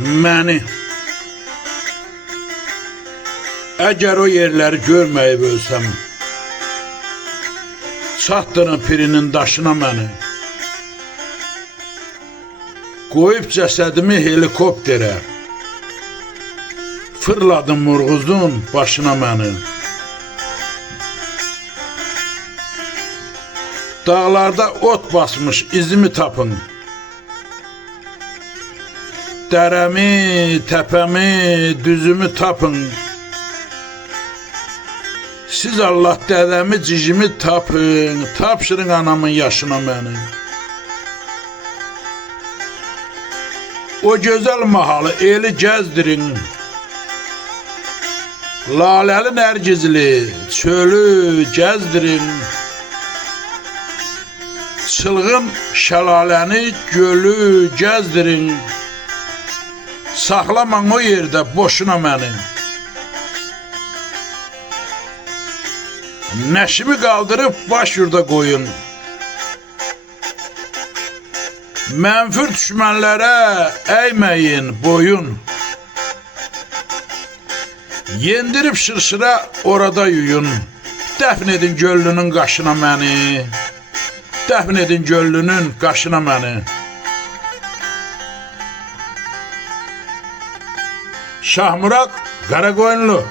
məni. Əgər o yerləri görməyib ölsəm, çatdırın pirinin daşına məni. Qoyub cəsədimi helikopterə, fırladım Murğuzun başına məni. Dağlarda ot basmış izimi tapın. Dərəmi, təpəmi, düzümü tapın. Siz Allah dədəmi, cicimi tapın, tapşırın anamın yaşına məni. O gözəl mahalı eli gəzdirin. Laləli nərgizli çölü gəzdirin. Çılğın şəlaləni, gölü gəzdirin. Saxlaman o yerdə boşuna məni. Nəşimi qaldırıb baş yurda qoyun. Mənfur düşmənlərə əyməyin boyun. Yendirib şırşıra orada yuyun. Dəfn edin göllünün qaşına məni. Dəfn edin göllünün qaşına məni. Şahmurad Qaraqoyunlu.